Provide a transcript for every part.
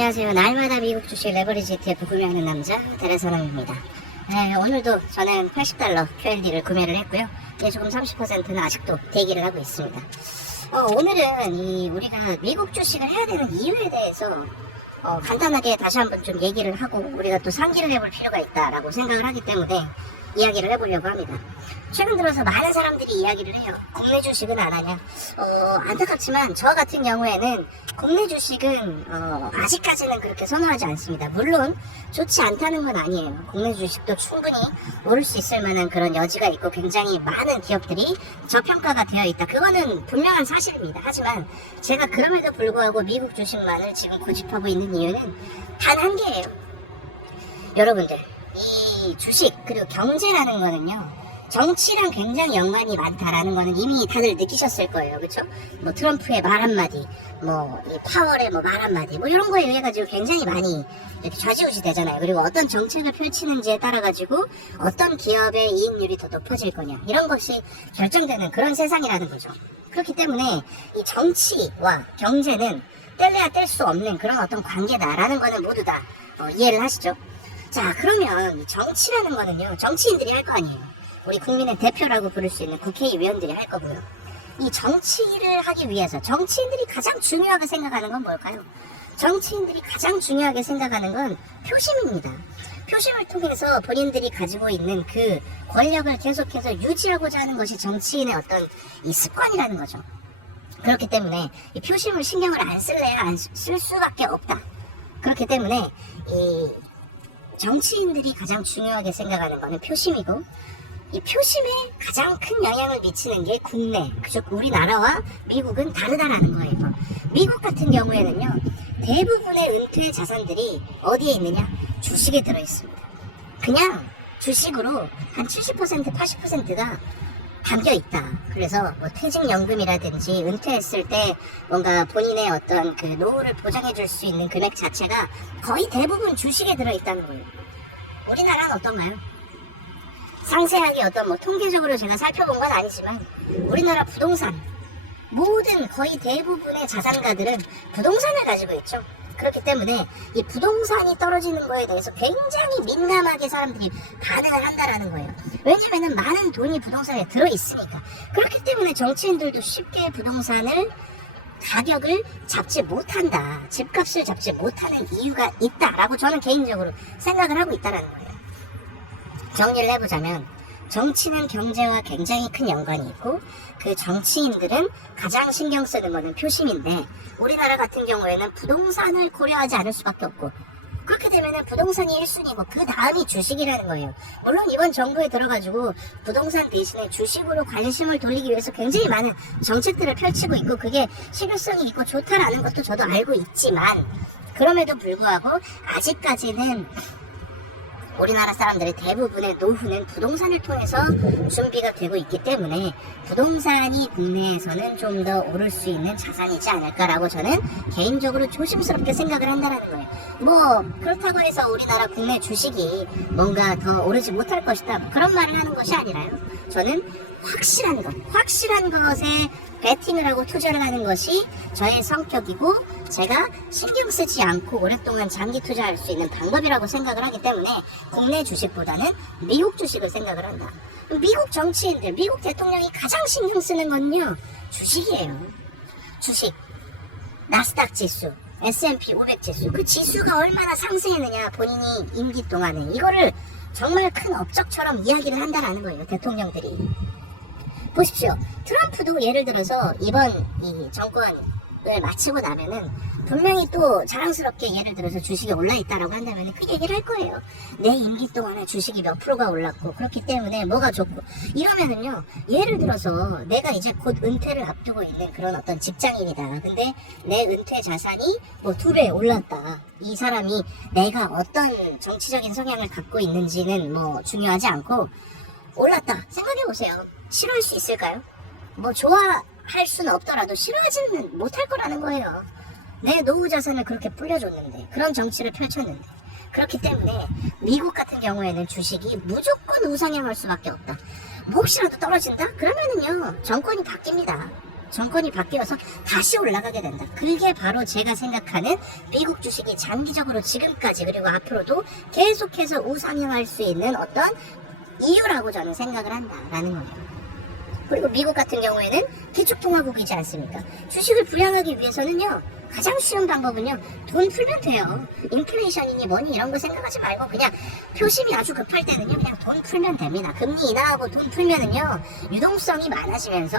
안녕하세요. 날마다 미국 주식 레버리지 ETF 구매하는 남자 대레선왕입니다. 네, 오늘도 저는 $80 QLD를 구매를 했고요. 네, 조금 30%는 아직도 대기를 하고 있습니다. 오늘은 우리가 미국 주식을 해야 되는 이유에 대해서 간단하게 다시 한번 좀 얘기를 하고 우리가 또 상기를 해볼 필요가 있다라고 생각을 하기 때문에 이야기를 해보려고 합니다. 최근 들어서 많은 사람들이 이야기를 해요. 국내 주식은 안 하냐. 안타깝지만 저 같은 경우에는 국내 주식은 아직까지는 그렇게 선호하지 않습니다. 물론 좋지 않다는 건 아니에요. 국내 주식도 충분히 오를 수 있을 만한 그런 여지가 있고 굉장히 많은 기업들이 저평가가 되어 있다. 그거는 분명한 사실입니다. 하지만 제가 그럼에도 불구하고 미국 주식만을 지금 고집하고 있는 이유는 단 한 개예요. 여러분들, 이 주식 그리고 경제라는 거는요, 정치랑 굉장히 연관이 많다라는 거는 이미 다들 느끼셨을 거예요. 그렇죠? 뭐 트럼프의 말 한마디, 이 파월의 말 한마디, 이런 거에 의해 가지고 굉장히 많이 이렇게 좌지우지 되잖아요. 그리고 어떤 정책을 펼치는지에 따라 가지고 어떤 기업의 이익률이 더 높아질 거냐, 이런 것이 결정되는 그런 세상이라는 거죠. 그렇기 때문에 이 정치와 경제는 뗄래야 뗄 수 없는 그런 어떤 관계다라는 거는 모두 다 이해를 하시죠? 자, 그러면 정치라는 거는요, 정치인들이 할 거 아니에요. 우리 국민의 대표라고 부를 수 있는 국회의원들이 할 거고요. 이 정치를 하기 위해서 정치인들이 가장 중요하게 생각하는 건 뭘까요? 정치인들이 가장 중요하게 생각하는 건 표심입니다. 표심을 통해서 본인들이 가지고 있는 그 권력을 계속해서 유지하고자 하는 것이 정치인의 어떤 이 습관이라는 거죠. 그렇기 때문에 이 표심을 신경을 안 쓸래야 안 쓸 수밖에 없다. 그렇기 때문에 이 정치인들이 가장 중요하게 생각하는 거는 표심이고, 이 표심에 가장 큰 영향을 미치는 게 국내, 그죠? 우리나라와 미국은 다르다라는 거예요. 미국 같은 경우에는요, 대부분의 은퇴 자산들이 어디에 있느냐? 주식에 들어있습니다. 그냥 주식으로 한 70%, 80%가 담겨있다. 그래서 퇴직연금이라든지 은퇴했을 때 뭔가 본인의 어떤 그 노후를 보장해줄 수 있는 금액 자체가 거의 대부분 주식에 들어있다는 거예요. 우리나라는 어떤가요? 상세하게 통계적으로 제가 살펴본 건 아니지만 우리나라 부동산, 모든 거의 대부분의 자산가들은 부동산을 가지고 있죠. 그렇기 때문에 이 부동산이 떨어지는 거에 대해서 굉장히 민감하게 사람들이 반응을 한다라는 거예요. 왜냐하면 많은 돈이 부동산에 들어있으니까. 그렇기 때문에 정치인들도 쉽게 부동산을 가격을 잡지 못한다, 집값을 잡지 못하는 이유가 있다라고 저는 개인적으로 생각을 하고 있다는 거예요. 정리를 해보자면 정치는 경제와 굉장히 큰 연관이 있고, 그 정치인들은 가장 신경 쓰는 거는 표심인데, 우리나라 같은 경우에는 부동산을 고려하지 않을 수밖에 없고, 그렇게 되면 부동산이 1순위고 그 다음이 주식이라는 거예요. 물론 이번 정부에 들어가지고 부동산 대신에 주식으로 관심을 돌리기 위해서 굉장히 많은 정책들을 펼치고 있고, 그게 실효성이 있고 좋다라는 것도 저도 알고 있지만, 그럼에도 불구하고 아직까지는 우리나라 사람들의 대부분의 노후는 부동산을 통해서 준비가 되고 있기 때문에 부동산이 국내에서는 좀 더 오를 수 있는 자산이지 않을까라고 저는 개인적으로 조심스럽게 생각을 한다는 거예요. 그렇다고 해서 우리나라 국내 주식이 뭔가 더 오르지 못할 것이다, 그런 말을 하는 것이 아니라요. 저는 확실한 것에 베팅을 하고 투자를 하는 것이 저의 성격이고, 제가 신경 쓰지 않고 오랫동안 장기 투자할 수 있는 방법이라고 생각을 하기 때문에 국내 주식보다는 미국 주식을 생각을 한다. 미국 정치인들, 미국 대통령이 가장 신경 쓰는 건요, 주식이에요. 주식, 나스닥 지수, S&P 500 지수, 그 지수가 얼마나 상승했느냐, 본인이 임기 동안에, 이거를 정말 큰 업적처럼 이야기를 한다는 거예요, 대통령들이. 보십시오. 트럼프도 예를 들어서 이번 이 정권을 마치고 나면은 분명히 또 자랑스럽게 예를 들어서 주식이 올라있다라고 한다면 그 얘기를 할 거예요. 내 임기 동안에 주식이 몇 프로가 올랐고, 그렇기 때문에 뭐가 좋고, 이러면은요, 예를 들어서 내가 이제 곧 은퇴를 앞두고 있는 그런 어떤 직장인이다. 근데 내 은퇴 자산이 2배 올랐다. 이 사람이 내가 어떤 정치적인 성향을 갖고 있는지는 중요하지 않고, 올랐다 생각해보세요. 싫어할 수 있을까요? 좋아할 수는 없더라도 싫어하지는 못할 거라는 거예요. 내 노후 자산을 그렇게 불려줬는데, 그런 정치를 펼쳤는데. 그렇기 때문에 미국 같은 경우에는 주식이 무조건 우상향할 수밖에 없다. 혹시라도 떨어진다? 그러면은요, 정권이 바뀝니다. 정권이 바뀌어서 다시 올라가게 된다. 그게 바로 제가 생각하는 미국 주식이 장기적으로 지금까지 그리고 앞으로도 계속해서 우상향할 수 있는 어떤 이유라고 저는 생각을 한다라는 거예요. 그리고 미국 같은 경우에는 기축통화국이지 않습니까? 주식을 부양하기 위해서는요, 가장 쉬운 방법은요, 돈 풀면 돼요. 인플레이션이니 뭐니 이런 거 생각하지 말고 그냥 표심이 아주 급할 때는요, 그냥 돈 풀면 됩니다. 금리 인하하고 돈 풀면은요, 유동성이 많아지면서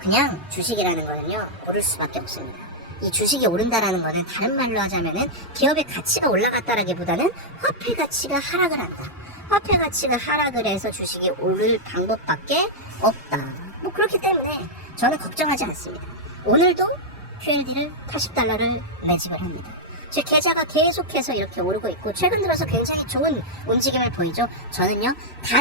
그냥 주식이라는 거는요, 오를 수밖에 없습니다. 이 주식이 오른다라는 거는 다른 말로 하자면은 기업의 가치가 올라갔다라기보다는 화폐 가치가 하락을 한다. 화폐 가치가 하락을 해서 주식이 오를 방법밖에 없다. 뭐 그렇기 때문에 저는 걱정하지 않습니다. 오늘도 QLD를 80달러를 매집을 합니다. 제 계좌가 계속해서 이렇게 오르고 있고 최근 들어서 굉장히 좋은 움직임을 보이죠. 저는요,